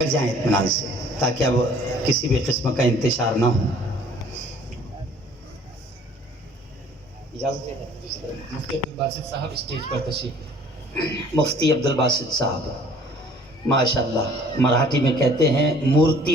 بیٹھ جائیں اطمینان سے تاکہ اب کسی بھی قسم کا انتشار نہ ہو۔ اجازت دے دیں مفتی عبدالباسط صاحب اسٹیج پر تشریف۔ مفتی عبدالباسط صاحب ماشاءاللہ مراٹھی میں کہتے ہیں مورتی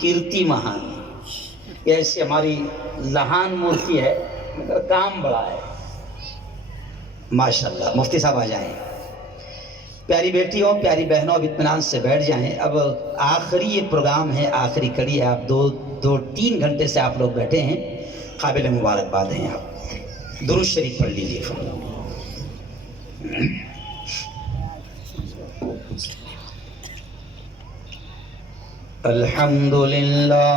کیرتی مہان، یہ ایسی ہماری لہان مورتی ہے مگر کام بڑا ہے ماشاءاللہ۔ مفتی صاحب آ جائیں۔ پیاری بیٹیوں پیاری بہنوں اب اطمینان سے بیٹھ جائیں، اب آخری یہ پروگرام ہے، آخری کڑی ہے، آپ دو تین گھنٹے سے آپ لوگ بیٹھے ہیں، قابل مبارکباد ہیں آپ۔ درود شریف پڑھ لیجیے۔ الحمدللہ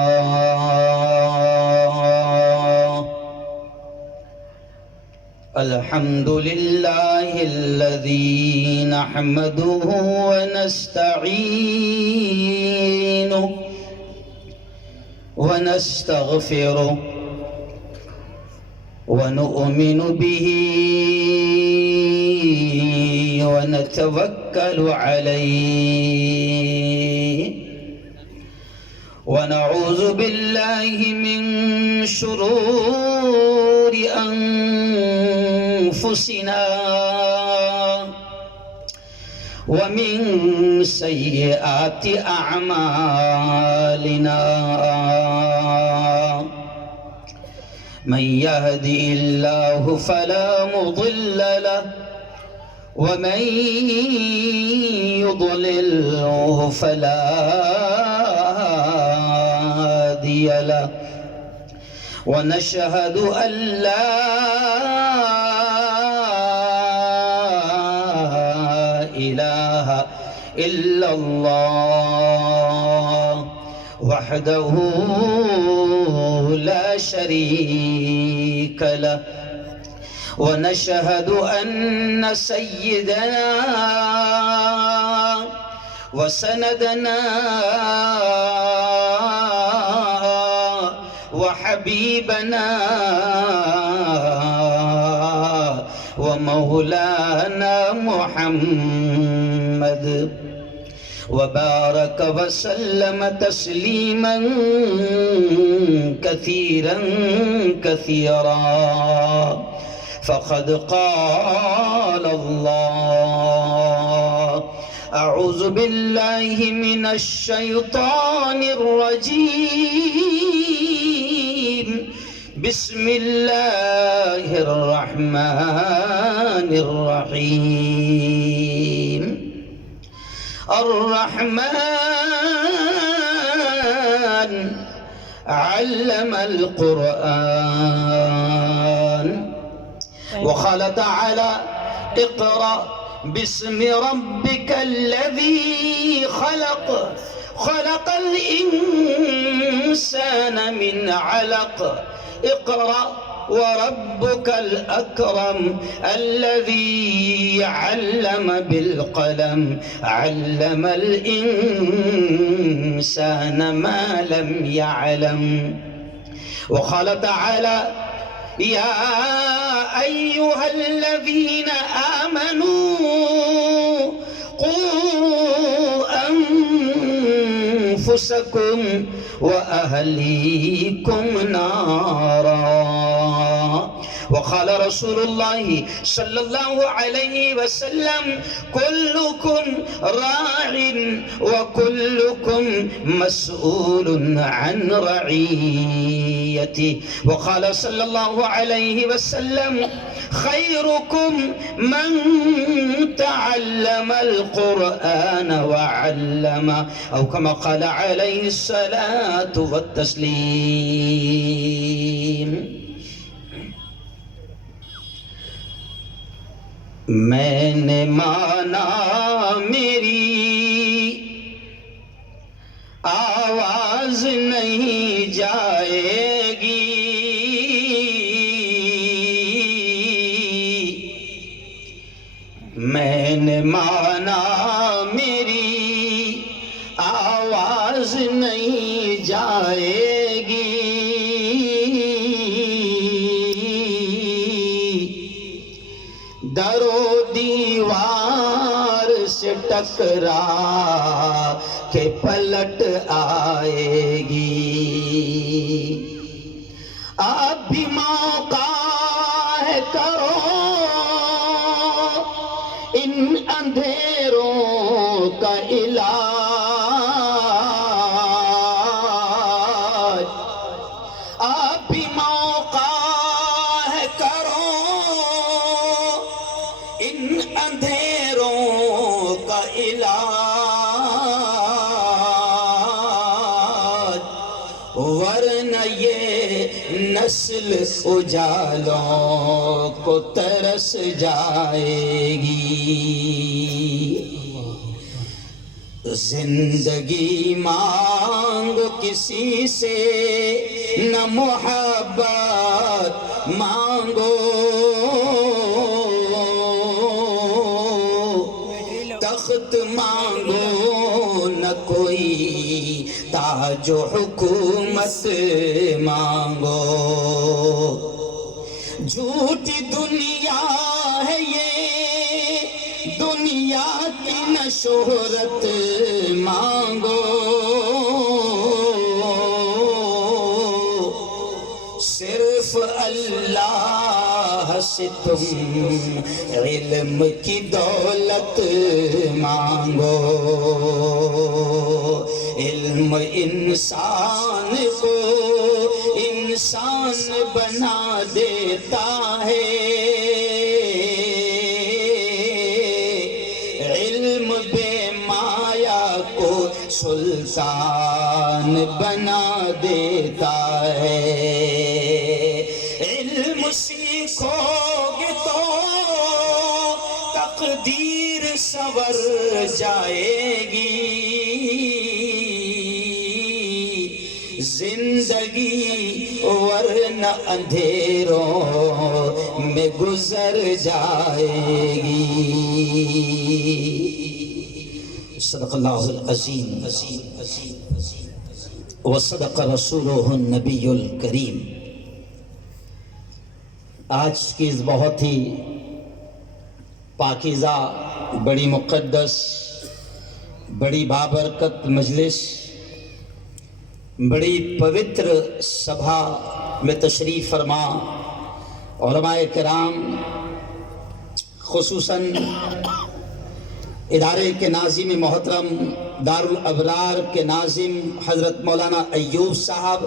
الحمد لله الذي نحمده ونستعينه ونستغفره ونؤمن به ونتوكل عليه ونعوذ بالله من شرور أنفسنا ومن سيئات أعمالنا من يهدي الله فلا مضل له ومن يضلله فلا هادي له ونشهد أن لا إله إلا الله وحده لا شريك له ونشهد أن سيدنا وسندنا وحبيبنا ومولانا محمد وبارك وسلم تسليما كثيرا كثيرا فقد قال الله أعوذ بالله من الشيطان الرجيم بسم الله الرحمن الرحيم الرحمن علم القرآن وقال تعالى اقرأ باسم ربك الذي خلق خلق الإنسان من علق اقرأ وربك الأكرم الذي علم بالقلم علم الإنسان ما لم يعلم وقال تعالى يا أيها الذين آمنوا قوا أنفسكم وأهليكم نارا وقال رسول الله صلى الله عليه وسلم كلكم راع وكلكم مسؤول عن رعيته وقال صلى الله عليه وسلم خيركم من تعلم القرآن وعلمه أو كما قال عليه الصلاة والتسليم میں نے مانا میری آواز نہیں جائے گی میں نے مانا میری آواز نہیں جائے گی در و دیوار سے ٹکرا کے پلٹ آئے گی. اب بھی موقع ہے کرو ان اندھیروں کا علاج. اب بھی موقع ہے کرو ان اندھیروں کا علاج. ورنہ یہ نسل اجالوں کو ترس جائے گی. زندگی مانگو کسی سے نہ محبت مانگو. تخت مانگو نہ کوئی تاج و حکومت مانگو. جھوٹی دنیا ہے یہ دنیا کی نہ شہرت مانگو. صرف اللہ سے تم علم کی دولت مانگو. علم انسان کو انسان بنا دیتا ہے. علم بے مایا کو سلطان بنا دیتا ہے. علم سیکھو گے تو تقدیر سنور جائے گی. زندگی ورنہ اندھیروں میں گزر جائے گی. صدق اللہ العظیم وصدق رسولہ النبی الکریم. آج کی اس بہت ہی پاکیزہ، بڑی مقدس، بڑی بابرکت مجلس، بڑی پوتر سبھا میں تشریف فرما علماء کرام، خصوصاً ادارے کے ناظم محترم دارالابرار کے ناظم حضرت مولانا ایوب صاحب،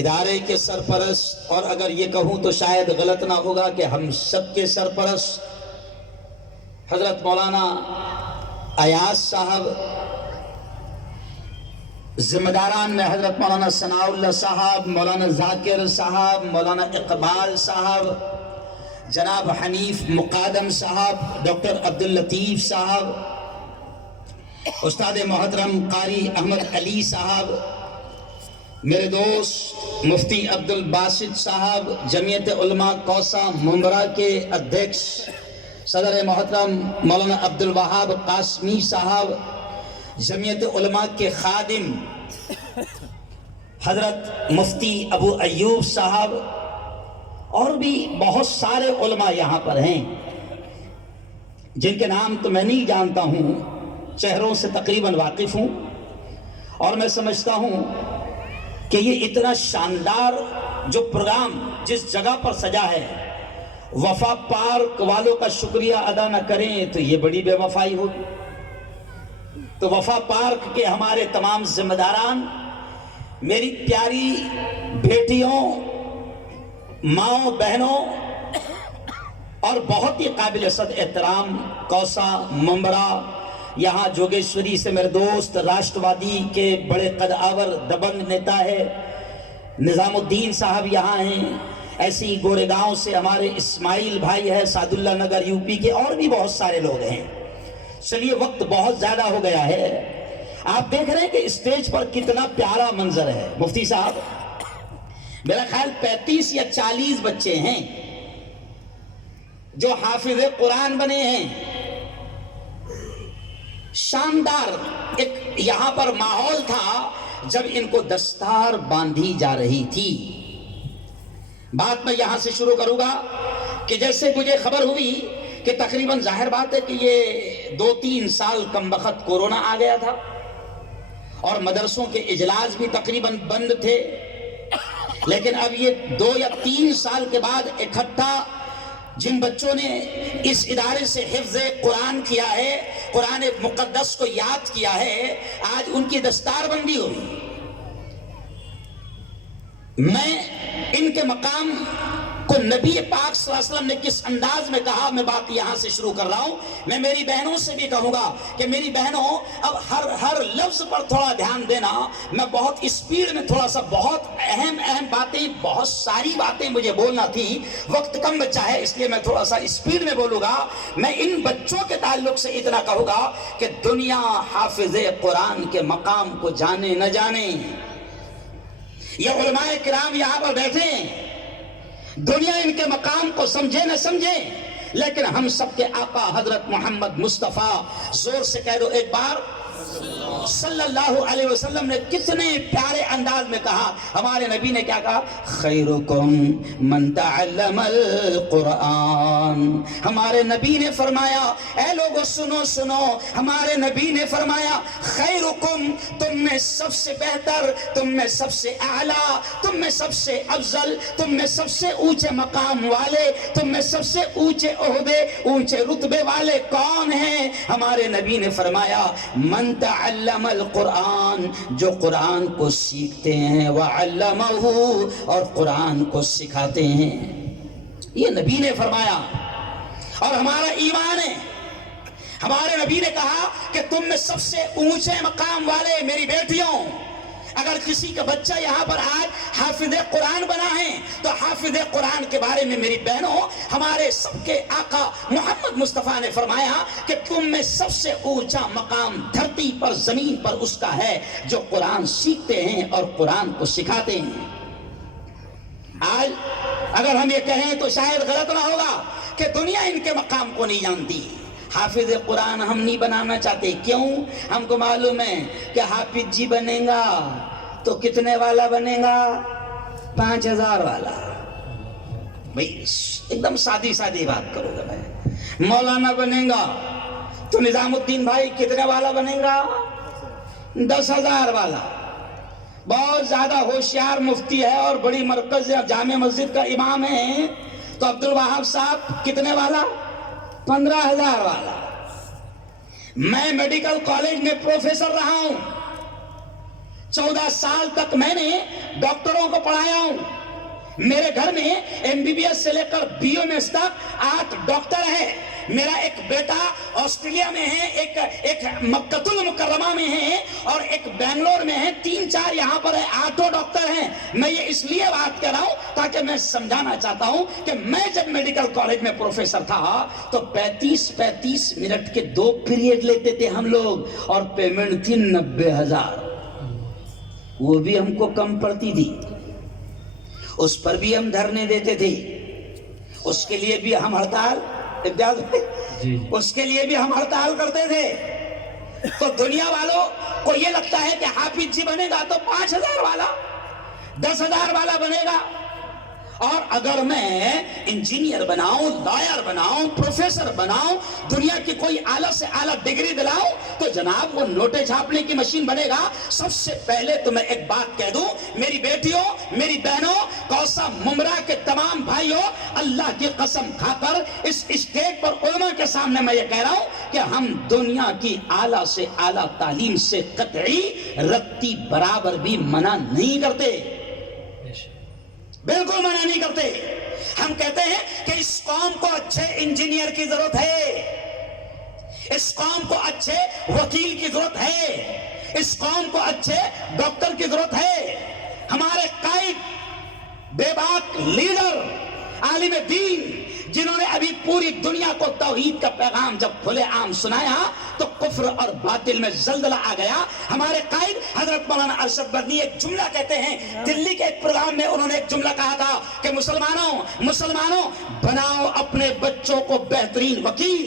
ادارے کے سرپرست، اور اگر یہ کہوں تو شاید غلط نہ ہوگا کہ ہم سب کے سرپرست حضرت مولانا ایاز صاحب، ذمہ داران میں حضرت مولانا ثناء اللہ صاحب، مولانا ذاکر صاحب، مولانا اقبال صاحب، جناب حنیف مقادم صاحب، ڈاکٹر عبداللطیف صاحب، استاد محترم قاری احمد علی صاحب، میرے دوست مفتی عبدالباسط صاحب، جمعیت علماء کوسہ ممبرا کے ادھیکش صدر محترم مولانا عبدالوہاب قاسمی صاحب، جمعیت علماء کے خادم حضرت مفتی ابو ایوب صاحب، اور بھی بہت سارے علماء یہاں پر ہیں جن کے نام تو میں نہیں جانتا ہوں، چہروں سے تقریباً واقف ہوں. اور میں سمجھتا ہوں کہ یہ اتنا شاندار جو پروگرام جس جگہ پر سجا ہے، وفا پارک والوں کا شکریہ ادا نہ کریں تو یہ بڑی بے وفائی ہوگی. تو وفا پارک کے ہمارے تمام ذمہ داران، میری پیاری بیٹیوں، ماؤں، بہنوں، اور بہت ہی قابل صد احترام کوسہ ممبرا، یہاں جوگیشوری سے میرے دوست راشٹروادی کے بڑے قدآور دبنگ نیتا ہے نظام الدین صاحب یہاں ہیں. ایسی گورے گاؤں سے ہمارے اسماعیل بھائی ہے، سعد اللہ نگر یو پی کے، اور بھی بہت سارے لوگ ہیں. چلیے وقت بہت زیادہ ہو گیا ہے. آپ دیکھ رہے ہیں کہ اسٹیج پر کتنا پیارا منظر ہے. مفتی صاحب، میرا خیال 35 یا 40 بچے ہیں جو حافظ قرآن بنے ہیں. شاندار ایک یہاں پر ماحول تھا جب ان کو دستار باندھی جا رہی تھی. بات میں یہاں سے شروع کروں گا کہ جیسے مجھے خبر ہوئی کہ تقریباً ظاہر بات ہے کہ یہ 2-3 سال کم وقت کورونا آ گیا تھا اور مدرسوں کے اجلاس بھی تقریباً بند تھے، لیکن اب یہ 2 یا 3 سال کے بعد اکٹھا جن بچوں نے اس ادارے سے حفظ قرآن کیا ہے، قرآن مقدس کو یاد کیا ہے، آج ان کی دستار بندی ہوئی۔ میں ان کے مقام کو نبی پاک صلی اللہ علیہ وسلم نے کس انداز میں کہا، میں بات یہاں سے شروع کر رہا ہوں۔ میں میری بہنوں سے بھی کہوں گا کہ میری بہنوں اب ہر لفظ پر تھوڑا دھیان دینا۔ میں بہت اسپیڈ میں تھوڑا سا بہت اہم باتیں، بہت ساری باتیں مجھے بولنا تھی، وقت کم بچا ہے اس لیے میں تھوڑا سا اسپیڈ میں بولوں گا۔ میں ان بچوں کے تعلق سے اتنا کہوں گا کہ دنیا حافظ قرآن کے مقام کو جانے نہ جانے، یہ علماء کرام یہاں پر بیٹھے ہیں، دنیا ان کے مقام کو سمجھے نہ سمجھے، لیکن ہم سب کے آقا حضرت محمد مصطفیٰ، زور سے کہہ دو ایک بار، صلی اللہ علیہ وسلم نے کتنے پیارے انداز میں کہا۔ ہمارے نبی نے کیا کہا؟ خیرکم من تعلم القرآن۔ ہمارے نبی نے فرمایا، اے لوگو سنو سنو، ہمارے نبی نے فرمایا خیرکم، تم میں سب سے بہتر، تم میں سب سے اعلیٰ، تم میں سب سے افضل، تم میں سب سے اونچے مقام والے، تم میں سب سے اونچے عہدے، اونچے رتبے والے کون ہیں؟ ہمارے نبی نے فرمایا من تعلم القرآن، جو قرآن کو سیکھتے ہیں، وعلمہ، اور قرآن کو سکھاتے ہیں۔ یہ نبی نے فرمایا اور ہمارا ایمان ہے۔ ہمارے نبی نے کہا کہ تم میں سب سے اونچے مقام والے میری بیٹیوں، اگر کسی کا بچہ یہاں پر آج حافظ قرآن بنا ہے تو حافظ قرآن کے بارے میں میری بہنوں، ہمارے سب کے آقا محمد مصطفیٰ نے فرمایا کہ تم میں سب سے اونچا مقام دھرتی پر، زمین پر اس کا ہے جو قرآن سیکھتے ہیں اور قرآن کو سکھاتے ہیں۔ آج اگر ہم یہ کہیں تو شاید غلط نہ ہوگا کہ دنیا ان کے مقام کو نہیں جانتی۔ حافظ قرآن ہم نہیں بنانا چاہتے، کیوں؟ ہم کو معلوم ہے کہ حافظ جی بنے گا تو کتنے والا بنے گا؟ 5000 والا۔ بھئی ایک دم سادی بات کرو گا۔ بھائی مولانا بنے گا تو نظام الدین بھائی کتنے والا بنے گا؟ 10,000 والا۔ بہت زیادہ ہوشیار مفتی ہے اور بڑی مرکز جامع مسجد کا امام ہے تو عبد الوہاب صاحب کتنے والا؟ 15,000 والا۔ میں میڈیکل کالج میں پروفیسر رہا ہوں، 14 سال تک میں نے ڈاکٹروں کو پڑھایا ہوں۔ میرے گھر میں MBBS سے لے کر BMS تک 8 ڈاکٹر ہیں۔ میرا ایک بیٹا آسٹریلیا میں ہے، ایک مکہ المکرمہ میں ہے اور ایک بنگلور میں ہے، 3-4 یہاں پر ہے، 8 ڈاکٹر ہیں۔ میں یہ اس لیے بات کر رہا ہوں تاکہ میں سمجھانا چاہتا ہوں کہ میں جب میڈیکل کالج میں پروفیسر تھا تو 35 منٹ کے 2 پیریڈ لیتے تھے ہم لوگ اور پیمنٹ تھی 90,000۔ وہ بھی ہم کو کم پڑتی تھی، اس پر بھی ہم دھرنے دیتے تھے، اس کے لیے بھی ہم ہڑتال، اس کے لیے بھی ہم ہڑتال کرتے تھے۔ تو دنیا والوں کو یہ لگتا ہے کہ حافظ جی بنے گا تو 5,000 والا، 10,000 والا بنے گا۔ اور اگر میں انجینئر بناؤں، لائر بناؤں، پروفیسر بناؤں، دنیا کی کوئی اعلیٰ سے اعلیٰ ڈگری دلاؤں تو جناب وہ نوٹیں چھاپنے کی مشین بنے گا۔ سب سے پہلے تو میں ایک بات کہہ دوں، میری بیٹیوں، میری بہنوں، کوسہ ممرہ کے تمام بھائیوں، اللہ کی قسم کھا کر اس اسٹیج پر علماء کے سامنے میں یہ کہہ رہا ہوں کہ ہم دنیا کی اعلیٰ سے اعلیٰ تعلیم سے قطعی رتی برابر بھی منع نہیں کرتے، بالکل منع نہیں کرتے۔ ہم کہتے ہیں کہ اس قوم کو اچھے انجینئر کی ضرورت ہے، اس قوم کو اچھے وکیل کی ضرورت ہے، اس قوم کو اچھے ڈاکٹر کی ضرورت ہے۔ ہمارے قائد، بے باک لیڈر، عالم دین، جنہوں نے ابھی پوری دنیا کو توحید کا پیغام جب کھلے عام سنایا تو کفر اور باطل میں زلزلہ آ گیا۔ ہمارے قائد حضرت مولانا ارشد بدنی ایک جملہ کہتے ہیں، دلی کے ایک پروگرام میں انہوں نے ایک جملہ کہا تھا کہ مسلمانوں بناؤ اپنے بچوں کو بہترین وکیل،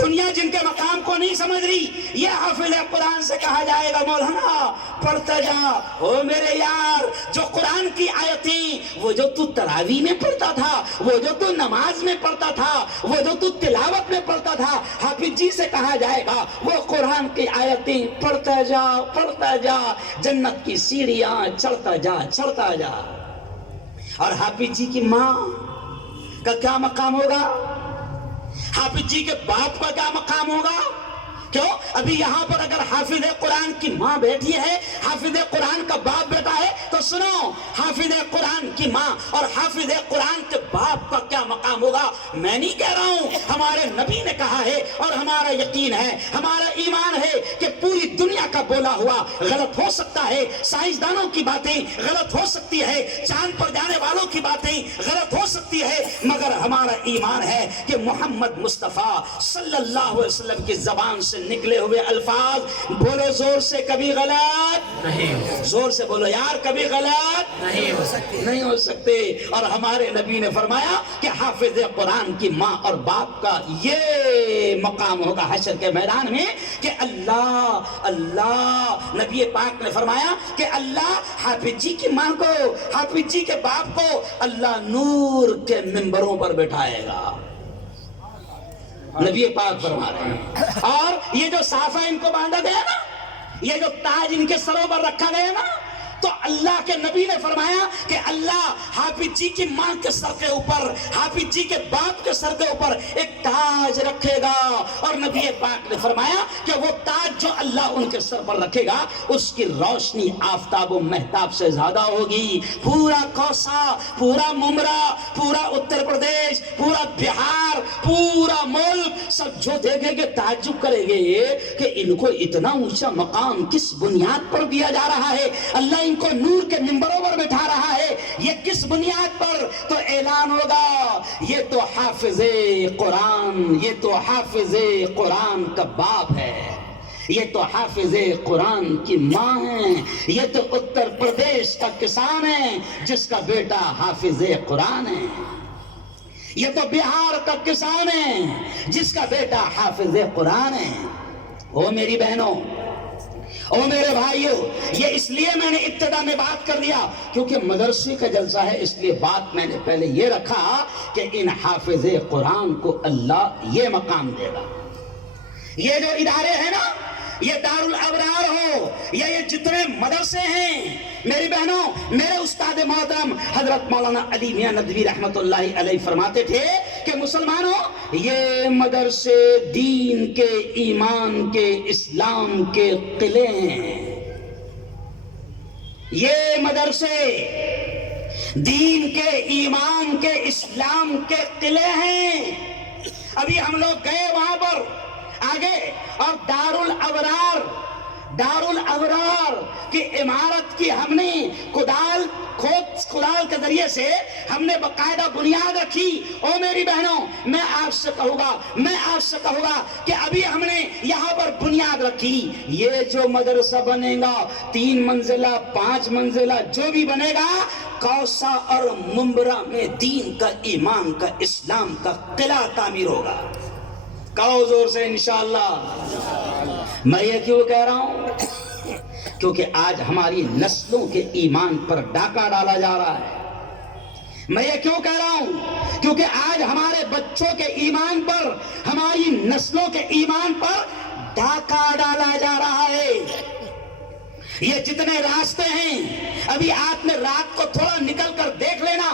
دنیا جن کے مقام کو نہیں سمجھ رہی، یہ حافظ قرآن سے کہا جائے گا مولانا پڑھتا جا او میرے یار، جو قرآن کی آیتیں وہ جو تو تراویح میں پڑھتا تھا، وہ جو تو نماز میں پڑھتا تھا، وہ جو تو تلاوت میں پڑھتا تھا، حافظ جی سے کہا جائے گا وہ قرآن کی آیتیں پڑھتا جا، جنت کی سیڑھیاں چڑھتا جا۔ اور حافظ جی کی ماں کا کیا مقام ہوگا؟ حافظ جی کے باپ کا کیا مقام ہوگا؟ کیوں؟ ابھی یہاں پر اگر حافظ قرآن کی ماں بیٹھی ہے، حافظ قرآن کا باپ بیٹا ہے، تو سنو، حافظ قرآن کی ماں اور حافظ قرآن کے باپ کا کیا مقام ہوگا؟ میں نہیں کہہ رہا ہوں، ہمارے نبی نے کہا ہے اور ہمارا یقین ہے، ہمارا ایمان ہے کہ پوری دنیا کا بولا ہوا غلط ہو سکتا ہے، سائنسدانوں کی باتیں غلط ہو سکتی ہے، چاند پر جانے والوں کی باتیں غلط ہو سکتی ہے، مگر ہمارا ایمان ہے کہ محمد مصطفیٰ صلی اللہ علیہ وسلم کی زبان سے نکلے ہوئے الفاظ، بولو زور سے، کبھی غلط نہیں، زور سے بولو یار، کبھی غلط نہیں ہو سکتے۔ اور ہمارے نبی نے فرمایا کہ حافظ قرآن کی ماں اور باپ کا یہ مقام ہوگا حشر کے میدان میں کہ اللہ نبی پاک نے فرمایا کہ اللہ حافظ جی کی ماں کو، حافظ جی کے باپ کو اللہ نور کے منبروں پر بٹھائے گا، نبی پاک فرما رہے ہیں۔ اور یہ جو صافہ ان کو باندھا گیا نا، یہ جو تاج ان کے سروں پر رکھا گیا نا، تو اللہ کے نبی نے فرمایا کہ اللہ حافظ جی کی ماں کے سر کے اوپر، حافظ جی کے باپ کے سر کے اوپر ایک تاج رکھے گا، اور نبی پاک نے فرمایا کہ وہ تاج جو اللہ ان کے سر پر رکھے گا اس کی روشنی آفتاب و مہتاب سے زیادہ ہوگی۔ پورا کوسا، پورا ممرا، پورا اتر پردیش، پورا بہار، پورا ملک سب جو دیکھیں گے تعجب کریں گے کہ ان کو اتنا اونچا مقام کس بنیاد پر دیا جا رہا ہے، اللہ ان کو نور کے منبروں پر بٹھا رہا ہے، یہ کس بنیاد پر؟ تو اعلان ہوگا یہ تو حافظ قرآن، یہ تو حافظ قرآن کا باپ ہے، یہ تو حافظ قرآن کی ماں ہے، یہ تو اتر پردیش کا کسان ہے جس کا بیٹا حافظ قرآن ہے، یہ تو بہار کا کسان ہے جس کا بیٹا حافظ قرآن ہے۔ او میری بہنوں، او میرے بھائیوں، یہ اس لیے میں نے ابتدا میں بات کر دیا کیونکہ مدرسے کا جلسہ ہے، اس لیے بات میں نے پہلے یہ رکھا کہ ان حافظ قرآن کو اللہ یہ مقام دے گا۔ یہ جو ادارے ہیں نا، یہ دارالابرار ہو یا یہ جتنے مدرسے ہیں، میری بہنوں، میرے استاد محترم حضرت مولانا علی میاں ندوی رحمت اللہ علیہ فرماتے تھے کہ مسلمانوں، یہ مدرسے دین کے، ایمان کے، اسلام کے قلعے ہیں، یہ مدرسے دین کے، ایمان کے، اسلام کے قلعے ہیں۔ ابھی ہم لوگ گئے وہاں پر آگے، اور دارالابرار کی عمارت کی ہم نے کدال کے ذریعے سے ہم نے باقاعدہ بنیاد رکھی۔ او میری بہنوں، میں آپ سے کہوں گا کہ ابھی ہم نے یہاں پر بنیاد رکھی، یہ جو مدرسہ بنے گا 3 منزلہ 5 منزلہ جو بھی بنے گا، کوسا اور ممبرا میں دین کا، ایمان کا، اسلام کا قلعہ تعمیر ہوگا۔ کہو زور سے انشاءاللہ۔ میں یہ کیوں کہہ رہا ہوں؟ کیونکہ آج ہماری نسلوں کے ایمان پر ڈاکہ ڈالا جا رہا ہے۔ میں یہ کیوں کہہ رہا ہوں؟ کیونکہ آج ہمارے بچوں کے ایمان پر، ہماری نسلوں کے ایمان پر ڈاکہ ڈالا جا رہا ہے۔ یہ جتنے راستے ہیں، ابھی آپ نے رات کو تھوڑا نکل کر دیکھ لینا،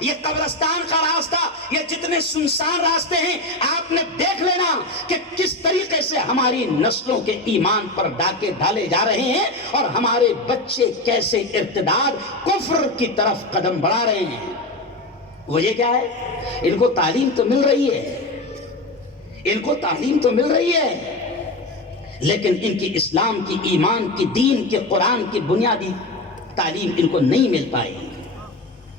یہ قبرستان کا راستہ، یہ جتنے سنسان راستے ہیں، آپ نے دیکھ لینا کہ کس طریقے سے ہماری نسلوں کے ایمان پر ڈاکے ڈالے جا رہے ہیں اور ہمارے بچے کیسے ارتداد، کفر کی طرف قدم بڑھا رہے ہیں۔ وجہ کیا ہے؟ ان کو تعلیم تو مل رہی ہے، ان کو تعلیم تو مل رہی ہے، لیکن ان کی اسلام کی، ایمان کی، دین کے، قرآن کی بنیادی تعلیم ان کو نہیں مل پائی۔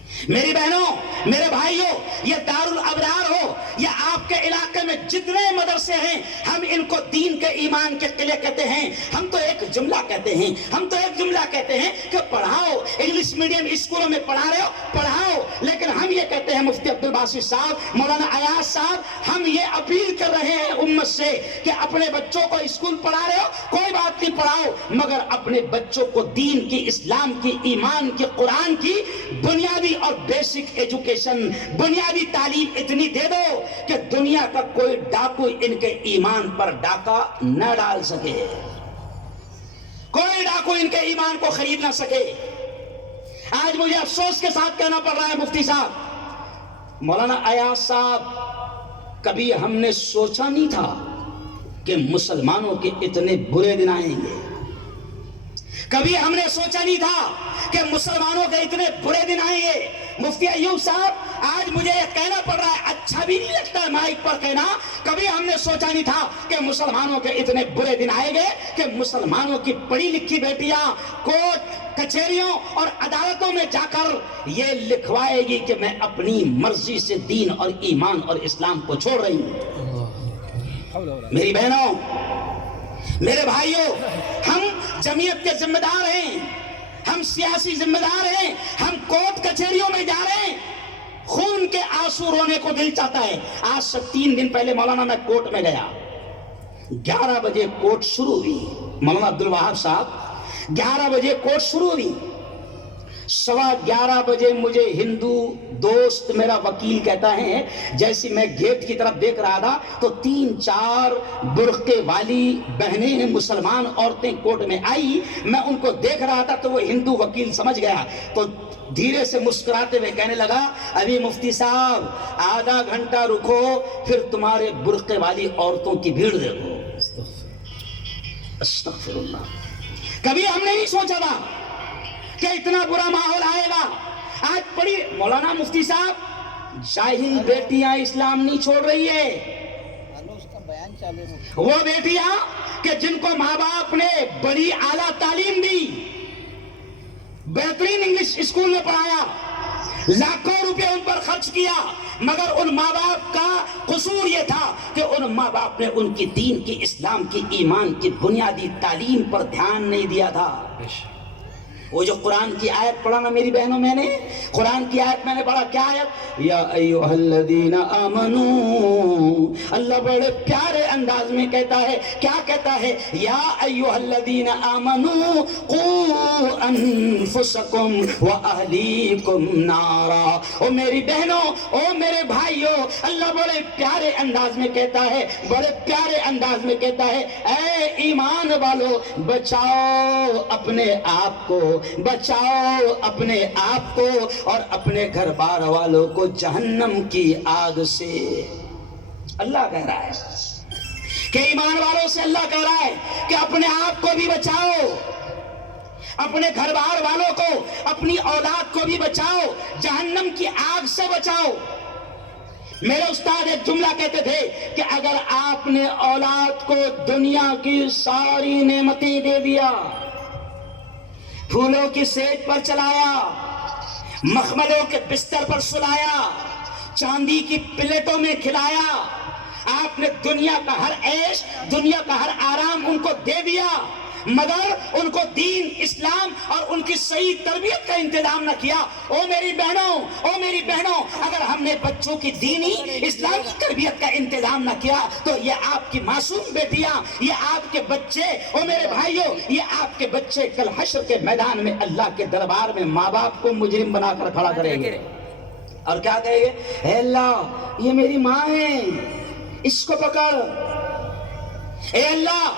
میری بہنوں، میرے بھائیوں، یہ دارل ابرار ہو یا آپ کے علاقے میں جتنے مدرسے ہیں، ہم ان کو دین کے ایمان کے قلعے کہتے ہیں۔ ہم تو ایک جملہ کہتے ہیں کہ پڑھاؤ، انگلش میڈیم اسکولوں میں پڑھا رہے ہو پڑھاؤ، لیکن ہم یہ کہتے ہیں، مفتی عبدالباسط صاحب، مولانا ایاز صاحب، ہم یہ اپیل کر رہے ہیں امت سے کہ اپنے بچوں کو اسکول پڑھا رہے ہو کوئی بات نہیں، پڑھاؤ، مگر اپنے بچوں کو دین کی، اسلام کی، ایمان کی، قرآن کی بنیادی اور بیسک ایجوکیشن، بنیادی تعلیم اتنی دے دو کہ دنیا کا کوئی ڈاکو ان کے ایمان پر ڈاکہ نہ ڈال سکے، کوئی ڈاکو ان کے ایمان کو خرید نہ سکے۔ آج مجھے افسوس کے ساتھ کہنا پڑ رہا ہے مفتی صاحب، مولانا ایاز صاحب، کبھی ہم نے سوچا نہیں تھا کہ مسلمانوں کے اتنے برے دن آئیں گے، کبھی ہم نے سوچا نہیں تھا کہ مسلمانوں کے اتنے برے دن آئیں گے۔ مفتی ایوب صاحب، آج مجھے یہ کہنا پڑ رہا ہے، اچھا بھی نہیں لگتا ہے مائک پر کہنا، کبھی ہم نے سوچا نہیں تھا کہ مسلمانوں کے اتنے برے دن آئیں گے کہ مسلمانوں کی پڑھی لکھی بیٹیاں کورٹ کچہریوں اور عدالتوں میں جا کر یہ لکھوائے گی کہ میں اپنی مرضی سے دین اور ایمان اور اسلام کو چھوڑ رہی ہوں۔ میری بہنوں، میرے بھائیوں، ہم جمعیت کے ذمہ دار ہیں، ہم سیاسی ذمہ دار ہیں، ہم کورٹ کچہریوں میں جا رہے ہیں، خون کے آنسو رونے کو دل چاہتا ہے۔ آج سے 3 دن پہلے مولانا میں کورٹ میں گیا، 11 بجے کورٹ شروع ہوئی، مولانا عبدالوہاب صاحب 11 بجے کورٹ شروع ہوئی، 11:15 بجے مجھے ہندو دوست میرا وکیل کہتا ہے، جیسے میں گیٹ کی طرف دیکھ رہا تھا تو 3-4 برقعے والی بہنیں مسلمان عورتیں کورٹ میں آئی، میں ان کو دیکھ رہا تھا تو وہ ہندو وکیل سمجھ گیا، تو دھیرے سے مسکراتے ہوئے کہنے لگا، ابھی مفتی صاحب آدھا گھنٹہ رکو، پھر تمہارے برقعے والی عورتوں کی بھیڑ دیکھو۔ استغفر اللہ۔ کبھی ہم نے نہیں سوچا تھا کہ اتنا برا ماحول آئے گا۔ آج پڑھی مولانا مفتی صاحب، جاہل بیٹیاں اسلام نہیں چھوڑ رہی ہے، وہ بیٹیاں کہ جن کو ماں باپ نے بڑی اعلیٰ تعلیم دی، بہترین انگلش اسکول میں پڑھایا، لاکھوں روپے ان پر خرچ کیا، مگر ان ماں باپ کا قصور یہ تھا کہ ان ماں باپ نے ان کی دین کی، اسلام کی، ایمان کی بنیادی تعلیم پر دھیان نہیں دیا تھا۔ وہ جو قرآن کی آیت پڑھا نا میری بہنوں، میں نے قرآن کی آیت میں نے پڑھا، کیا آیت؟ یا ایھا الذین آمنو، اللہ بڑے پیارے انداز میں کہتا ہے، کیا کہتا ہے؟ یا ایھا الذین آمنو قوا انفسکم واہلیکم نارا۔ او میری بہنوں، او میرے بھائیوں، اللہ بڑے پیارے انداز میں کہتا ہے، بڑے پیارے انداز میں کہتا ہے، اے ایمان والو، بچاؤ اپنے آپ کو، بچاؤ اپنے آپ کو اور اپنے گھر بار والوں کو جہنم کی آگ سے۔ اللہ کہہ رہا ہے کہ ایمان والوں سے اللہ کہہ رہا ہے کہ اپنے آپ کو بھی بچاؤ، اپنے گھر بار والوں کو، اپنی اولاد کو بھی بچاؤ، جہنم کی آگ سے بچاؤ۔ میرے استاد ایک جملہ کہتے تھے کہ اگر آپ نے اولاد کو دنیا کی ساری نعمتیں دے دیا، پھولوں کی سیج پر چلایا، مخملوں کے بستر پر سلایا، چاندی کی پلیٹوں میں کھلایا، آپ نے دنیا کا ہر عیش، دنیا کا ہر آرام ان کو دے دیا، مگر ان کو دین، اسلام اور ان کی صحیح تربیت کا انتظام نہ کیا۔ او میری بہنوں، اگر ہم نے بچوں کی دینی، اسلامی تربیت کا انتظام نہ کیا تو یہ آپ کی معصوم بیٹیاں، یہ آپ کے بچے، او میرے بھائیوں، یہ آپ کے بچے کل حشر کے میدان میں اللہ کے دربار میں ماں باپ کو مجرم بنا کر کھڑا کریں گے اور کیا کہیں گے؟ اے اللہ، یہ میری ماں ہے، اس کو پکڑ۔ اے اللہ،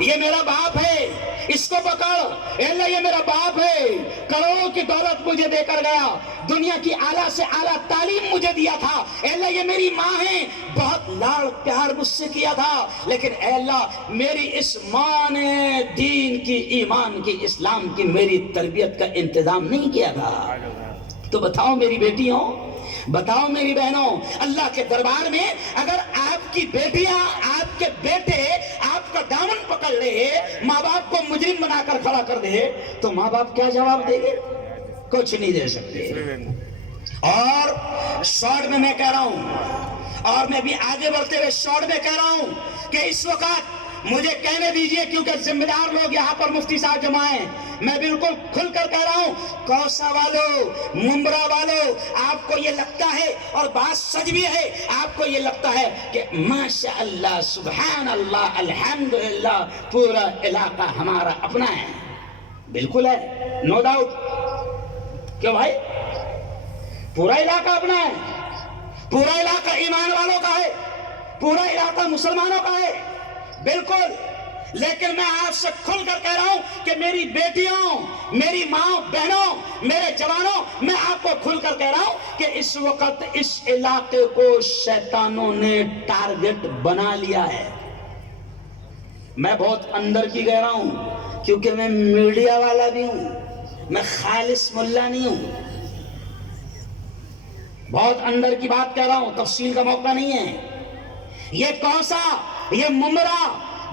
یہ میرا باپ ہے، اس کو پکڑ۔ اے اللہ، یہ میرا باپ ہے، کروڑوں کی دولت مجھے دے کر گیا، دنیا کی اعلیٰ سے اعلیٰ تعلیم مجھے دیا تھا۔ اے اللہ، یہ میری ماں ہے، بہت لاڑ پیار مجھ سے کیا تھا، لیکن اے اللہ میری اس ماں نے دین کی، ایمان کی، اسلام کی میری تربیت کا انتظام نہیں کیا تھا۔ تو بتاؤ میری بیٹیوں، بتاؤ میری بہنوں، اللہ کے دربار میں اگر آپ کی بیٹیاں، آپ کے بیٹے آپ کا دامن پکڑ لے، ماں باپ کو مجرم بنا کر کھڑا کر دے، تو ماں باپ کیا جواب دیں گے؟ کچھ نہیں دے سکتے، اور شارٹ میں کہہ رہا ہوں، اور میں بھی آگے بڑھتے ہوئے شارٹ میں کہہ رہا ہوں کہ اس وقت مجھے کہنے دیجئے، کیونکہ ذمہ دار لوگ یہاں پر مفتی صاحب جمع ہیں، میں بالکل کھل کر کہہ رہا ہوں، کوسا والو، ممبرا والو، آپ کو یہ لگتا ہے، اور بات سچ بھی ہے، آپ کو یہ لگتا ہے کہ ماشاء اللہ، سبحان اللہ، الحمدللہ، پورا علاقہ ہمارا اپنا ہے. بالکل ہے، نو ڈاؤٹ. کیوں بھائی؟ پورا علاقہ اپنا ہے، پورا علاقہ ایمان والوں کا ہے، پورا علاقہ مسلمانوں کا ہے، بالکل. لیکن میں آپ سے کھل کر کہہ رہا ہوں کہ میری بیٹیوں، میری ماں، بہنوں، میرے جوانوں، میں آپ کو کھل کر کہہ رہا ہوں کہ اس وقت اس علاقے کو شیطانوں نے ٹارگٹ بنا لیا ہے. میں بہت اندر کی کہہ رہا ہوں، کیونکہ میں میڈیا والا بھی ہوں، میں خالص ملا نہیں ہوں. بہت اندر کی بات کہہ رہا ہوں، تفصیل کا موقع نہیں ہے. یہ کوسا، یہ ممبرا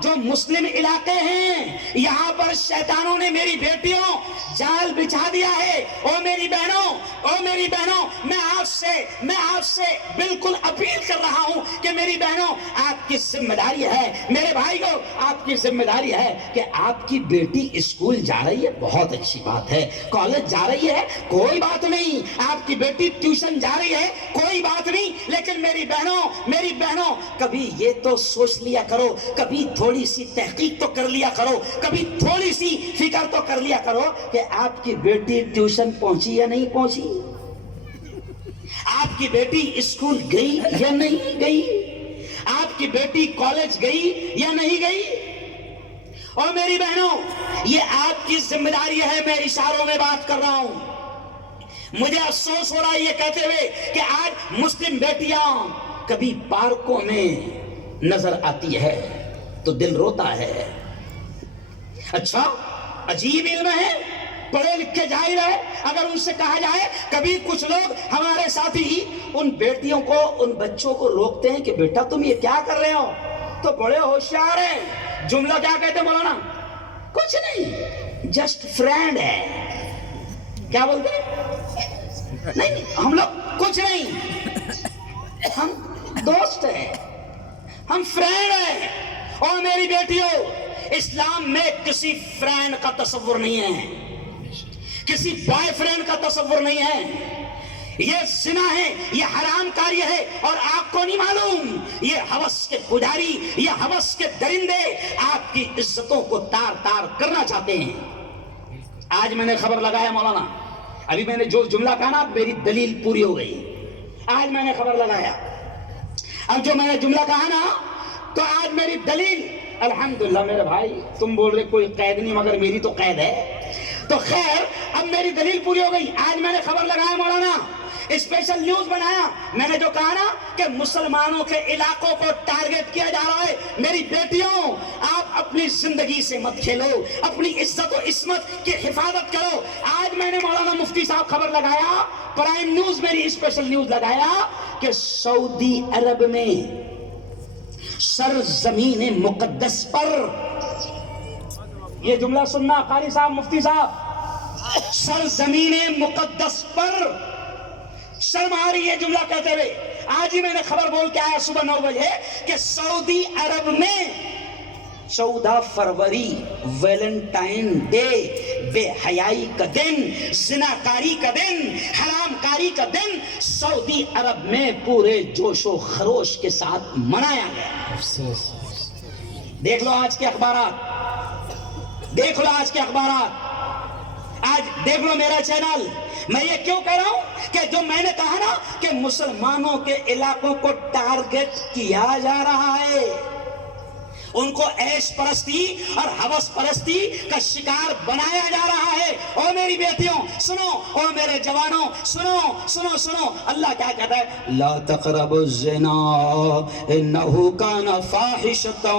جو مسلم علاقے ہیں، یہاں پر شیطانوں نے میری بیٹیوں جال بچھا دیا ہے. او میری بہنوں، او میری بہنوں، میں آپ سے بالکل اپیل کر رہا ہوں کہ میری بہنوں، آپ کی ذمہ داری ہے، میرے بھائیوں، آپ کی ذمہ داری ہے کہ آپ کی بیٹی اسکول جا رہی ہے، بہت اچھی بات ہے. کالج جا رہی ہے، کوئی بات نہیں. آپ کی بیٹی ٹیوشن جا رہی ہے، کوئی بات نہیں. لیکن میری بہنوں، کبھی یہ تو سوچ لیا کرو، کبھی تھوڑی سی تحقیق تو کر لیا کرو، کبھی تھوڑی سی فکر تو کر لیا کرو کہ آپ کی بیٹی ٹیوشن پہنچی یا نہیں پہنچی، آپ کی بیٹی اسکول گئی یا نہیں گئی، آپ کی بیٹی کالج گئی یا نہیں گئی. اور میری بہنوں، یہ آپ کی ذمہ داری ہے. میں اشاروں میں بات کر رہا ہوں. مجھے افسوس ہو رہا ہے یہ کہتے ہوئے کہ آج مسلم بیٹیاں کبھی پارکوں میں نظر آتی ہے تو دل روتا ہے. اچھا، عجیب علم ہے، پڑھے لکھے ظاہر ہے. اگر ان سے کہا جائے، کبھی کچھ لوگ ہمارے ساتھی ان بیٹیوں کو، ان بچوں کو روکتے ہیں کہ بیٹا تم یہ کیا کر رہے ہو، تو بڑے ہوشیار ہیں. جملہ کیا کہتے ہیں مولانا؟ کچھ نہیں، جسٹ فرینڈ ہے. کیا بولتے ہیں؟ نہیں، ہم لوگ کچھ نہیں، ہم دوست ہیں، ہم فرینڈ ہیں. اور میری بیٹیوں، اسلام میں کسی فرینڈ کا تصور نہیں ہے، کسی بوائے فرینڈ کا تصور نہیں ہے. یہ زنا ہے، یہ حرام کاری ہے. اور آپ کو نہیں معلوم، یہ ہوس کے پجاری، یہ ہوس کے درندے آپ کی عزتوں کو تار تار کرنا چاہتے ہیں. آج میں نے خبر لگایا مولانا، ابھی میں نے جو جملہ کہا نا، میری دلیل پوری ہو گئی. آج میں نے خبر لگایا، اب جو میں نے جملہ کہا نا، تو آج میری دلیل، الحمدللہ. میرے بھائی تم بول رہے کوئی قید نہیں، مگر میری تو قید ہے. تو خیر، اب میری دلیل پوری ہو گئی. آج میں نے خبر لگایا مولانا، اسپیشل نیوز بنایا. میں نے جو کہا نا کہ مسلمانوں کے علاقوں کو ٹارگٹ کیا جا رہا ہے. میری بیٹیوں، آپ اپنی زندگی سے مت کھیلو، اپنی عزت و عصمت کی حفاظت کرو. آج میں نے مولانا مفتی صاحب خبر لگایا، پرائم نیوز میری اسپیشل نیوز لگایا کہ سعودی عرب میں سرزمین مقدس پر، یہ جملہ سننا قاری صاحب، مفتی صاحب، سرزمین مقدس پر. شرم آ رہی ہے جملہ کہتے ہوئے. آج ہی میں نے خبر بول کے آیا صبح 9 بجے کہ سعودی عرب میں 14 فروری ویلنٹائن ڈے، بے حیائی کا دن، زناکاری کا دن، حرام کاری کا دن، سعودی عرب میں پورے جوش و خروش کے ساتھ منایا گیا. دیکھ لو آج کے اخبارات، دیکھ لو آج کے اخبارات، آج دیکھ لو میرا چینل. میں یہ کیوں کہہ رہا ہوں کہ جو میں نے کہا نا کہ مسلمانوں کے علاقوں کو ٹارگٹ کیا جا رہا ہے، ان کو عیش پرستی اور ہوس پرستی کا شکار بنایا جا رہا ہے. او میری بیٹیوں سنو، او میرے جوانوں سنو سنو سنو. اللہ کیا کہتا ہے؟ لا تقربوا الزنا انه كان فاحشة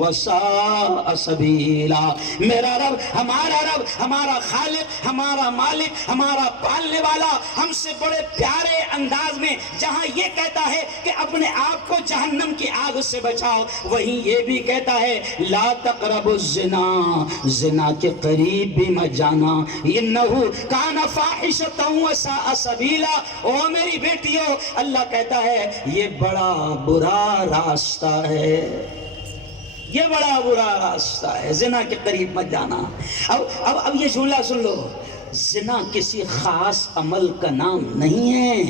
وساء سبيلا. میرا رب، ہمارا رب، ہمارا خالق، ہمارا مالک، ہمارا پالنے والا ہم سے بڑے پیارے انداز میں جہاں یہ کہتا ہے کہ اپنے آپ کو جہنم کی آگ سے بچاؤ، وہیں یہ بھی کہتا ہے لا تقربوا الزنا، زنا کے قریب بھی مت جانا، انہو کان فاحشۃ وساء سبیلا۔ او میری بیٹیوں، اللہ کہتا ہے یہ بڑا برا راستہ ہے، یہ بڑا برا راستہ ہے، زنا کے قریب مت جانا۔ اب یہ جملہ سن لو، زنا کسی خاص عمل کا نام نہیں ہے،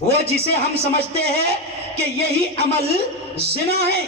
وہ جسے ہم سمجھتے ہیں کہ یہی عمل زنا ہے،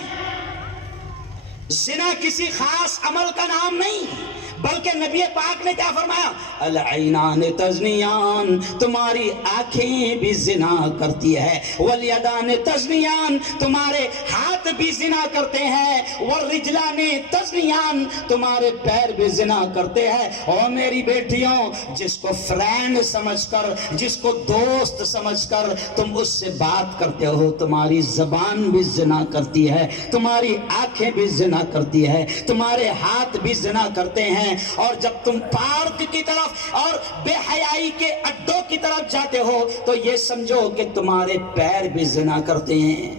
زنا کسی خاص عمل کا نام نہیں، بلکہ نبی پاک نے کیا فرمایا؟ العینان تزنیان، تمہاری آنکھیں بھی زنا کرتی ہے، والیدان تزنیان، تمہارے ہاتھ بھی زنا کرتے ہیں، والرجلان تزنیان، تمہارے پیر بھی زنا کرتے ہیں۔ اور میری بیٹیوں، جس کو فرینڈ سمجھ کر، جس کو دوست سمجھ کر تم اس سے بات کرتے ہو، تمہاری زبان بھی زنا کرتی ہے، تمہاری آنکھیں بھی زنا کرتی ہے، تمہارے ہاتھ بھی زنا کرتے ہیں، اور جب تم پارک کی طرف اور بے حیائی کے اڈوں کی طرف جاتے ہو تو یہ سمجھو کہ تمہارے پیر بھی زنا کرتے ہیں۔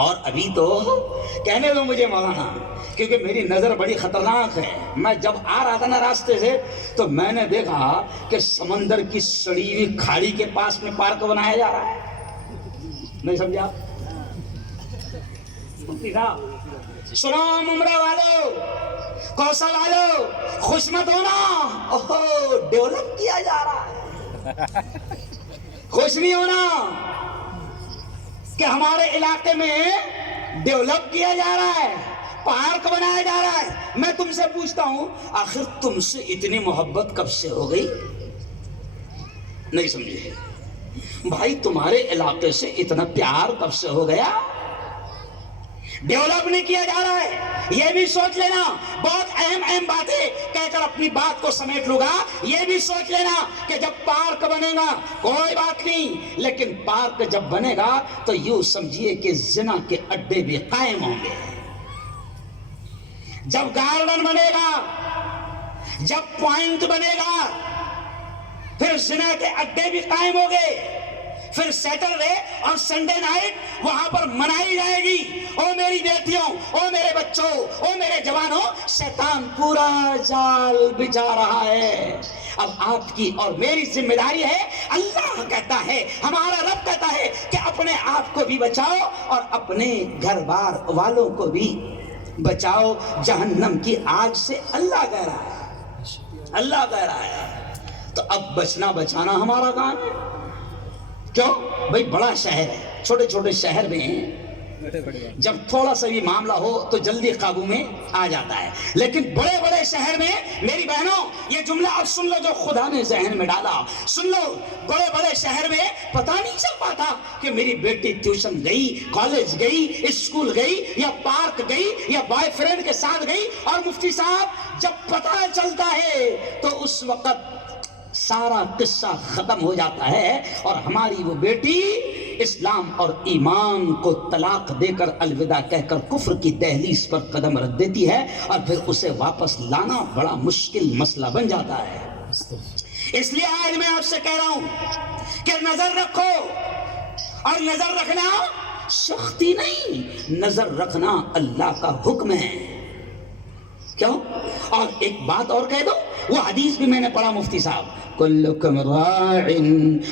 اور ابھی تو کہنے دو مجھے مولانا، کیونکہ میری نظر بڑی خطرناک ہے، میں جب آ رہا تھا نا راستے سے تو میں نے دیکھا کہ سمندر کی سڑی ہوئی کھاڑی کے پاس میں پارک بنایا جا رہا ہے، نہیں سمجھا؟ سنو ممرے والو، کوسا والو، خوش مت ہونا، اوہ ڈیولپ کیا جا رہا ہے، خوش نہیں ہونا کہ ہمارے علاقے میں ڈیولپ کیا جا رہا ہے، پارک بنایا جا رہا ہے۔ میں تم سے پوچھتا ہوں، آخر تم سے اتنی محبت کب سے ہو گئی؟ نہیں سمجھے بھائی، تمہارے علاقے سے اتنا پیار کب سے ہو گیا؟ ڈیولپ نہیں کیا جا رہا ہے، یہ بھی سوچ لینا۔ بہت اہم باتیں کہہ کر اپنی بات کو سمیٹ لوں گا۔ یہ بھی سوچ لینا کہ جب پارک بنے گا کوئی بات نہیں، لیکن پارک جب بنے گا تو یوں سمجھیے کہ زنا کے اڈے بھی قائم ہوں گے۔ جب گارڈن بنے گا، جب پوائنٹ بنے گا، پھر زنا کے اڈے بھی قائم ہوں گے۔ پھر سیٹرڈے اور سنڈے نائٹ وہاں پر منائی جائے گی۔ او میری بیٹیوں، او میرے بچوں، او میرے جوانوں، شیطان پورا جال بچھا رہا ہے۔ اب آپ کی اور میری ذمہ داری ہے، اللہ کہتا ہے، ہمارا رب کہتا ہے کہ اپنے آپ کو بھی بچاؤ اور اپنے گھر بار والوں کو بھی بچاؤ جہنم کی آگ سے۔ اللہ کہہ رہا ہے، اللہ کہہ رہا ہے، تو اب بچنا بچانا ہمارا کام ہے۔ کیوں بھائی؟ بڑا شہر ہے، چھوٹے چھوٹے شہر میں جب تھوڑا سا بھی معاملہ ہو تو جلدی قابو میں آ جاتا ہے، لیکن بڑے بڑے شہر میں میری بہنوں یہ جملہ اب سن لو جو خدا نے ذہن میں ڈالا، سن لو۔ بڑے بڑے شہر میں پتہ نہیں چل پاتا کہ میری بیٹی ٹیوشن گئی، کالج گئی، اسکول گئی، یا پارک گئی، یا بوائے فرینڈ کے ساتھ گئی، اور مفتی صاحب جب پتہ چلتا ہے تو اس وقت سارا قصہ ختم ہو جاتا ہے، اور ہماری وہ بیٹی اسلام اور ایمان کو طلاق دے کر الوداع کہہ کر کفر کی دہلیز پر قدم رکھ دیتی ہے، اور پھر اسے واپس لانا بڑا مشکل مسئلہ بن جاتا ہے۔ اس لیے آج میں آپ سے کہہ رہا ہوں کہ نظر رکھو، اور نظر رکھنا سختی نہیں، نظر رکھنا اللہ کا حکم ہے۔ کیوں؟ اور ایک بات اور کہہ دو، وہ حدیث بھی میں نے پڑھا مفتی صاحب، کلکم راع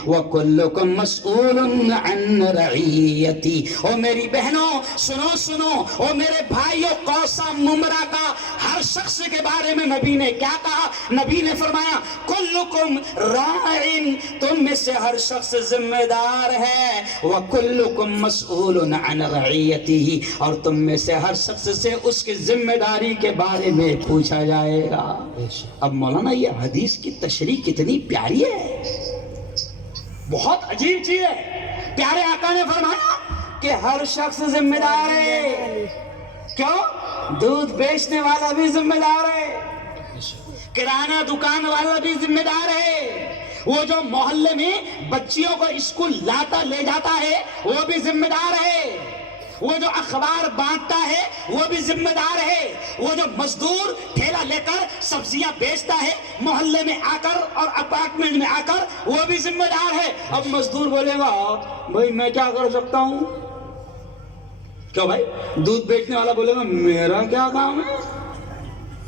وکلکم مسئول عن رعیتی۔ او میری بہنوں سنو سنو، او میرے بھائیو، کوسا ممرہ کا ہر شخص کے بارے میں نبی نے کیا کہا؟ نبی نے فرمایا کلکم راع، تم میں سے ہر شخص ذمہ دار ہے، وکلکم مسئول عن رعیتی، اور تم میں سے ہر شخص سے اس کی ذمہ داری کے بارے میں پوچھا جائے گا۔ اب مولانا یہ حدیث کی تشریح کتنی پیاری ہے، بہت عجیب چیز ہے۔ پیارے آقا نے فرمایا کہ ہر شخص ذمہ دار ہے۔ کیوں؟ دودھ بیچنے والا بھی ذمہ دار ہے، کرانہ دکان والا بھی ذمہ دار ہے، وہ جو محلے میں بچیوں کو اسکول لاتا لے جاتا ہے وہ بھی ذمہ دار ہے، وہ جو اخبار بانٹتا ہے وہ بھی ذمہ دار ہے، وہ جو مزدور ٹھیلا لے کر سبزیاں بیچتا ہے محلے میں آ کر اور اپارٹمنٹ میں آ کر وہ بھی ذمہ دار ہے۔ اب مزدور بولے گا بھائی میں کیا کر سکتا ہوں، کیوں بھائی؟ دودھ بیچنے والا بولے گا میرا کیا کام ہے؟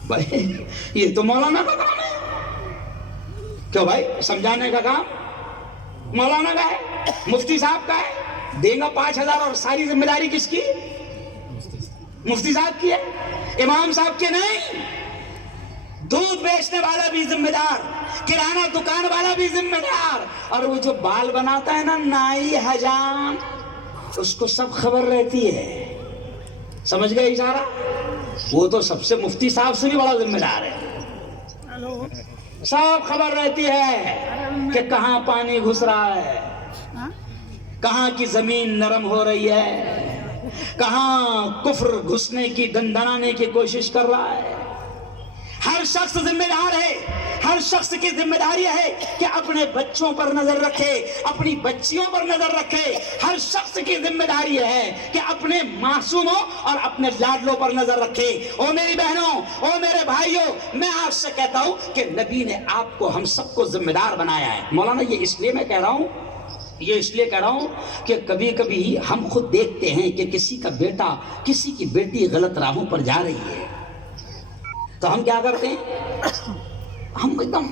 بھائی یہ تو مولانا کا کام ہے. کیوں بھائی؟ سمجھانے کا کام مولانا کا ہے، مفتی صاحب کا ہے. دے گا 5,000 اور ساری ذمہ داری کس کی؟ مفتی صاحب کی ہے، امام صاحب کے نہیں. دودھ بیچنے والا بھی ذمہ دار، کرانہ دکان والا بھی ذمہ دار، اور وہ جو بال بناتا ہے نا نائی حجام، اس کو سب خبر رہتی ہے. سمجھ گئے اشارہ؟ وہ تو سب سے مفتی صاحب سے بھی بڑا ذمہ دار ہے. سب خبر رہتی ہے کہ کہاں پانی گھس رہا ہے، کہاں کی زمین نرم ہو رہی ہے، کہاں کفر گھسنے کی دندنانے کی کوشش کر رہا ہے. ہر شخص ذمہ دار ہے. ہر شخص کی ذمہ داری ہے کہ اپنے بچوں پر نظر رکھے، اپنی بچیوں پر نظر رکھے. ہر شخص کی ذمہ داری ہے کہ اپنے معصوموں اور اپنے لاڈلوں پر نظر رکھے. او میری بہنوں، او میرے بھائیوں، میں آپ سے کہتا ہوں کہ نبی نے آپ کو، ہم سب کو ذمہ دار بنایا ہے. مولانا یہ اس لیے میں کہہ رہا ہوں، یہ اس لیے کہہ رہا ہوں کہ کبھی کبھی ہم خود دیکھتے ہیں کہ کسی کا بیٹا، کسی کی بیٹی غلط راہوں پر جا رہی ہے، تو ہم کیا کرتے ہیں؟ ہم ایک دم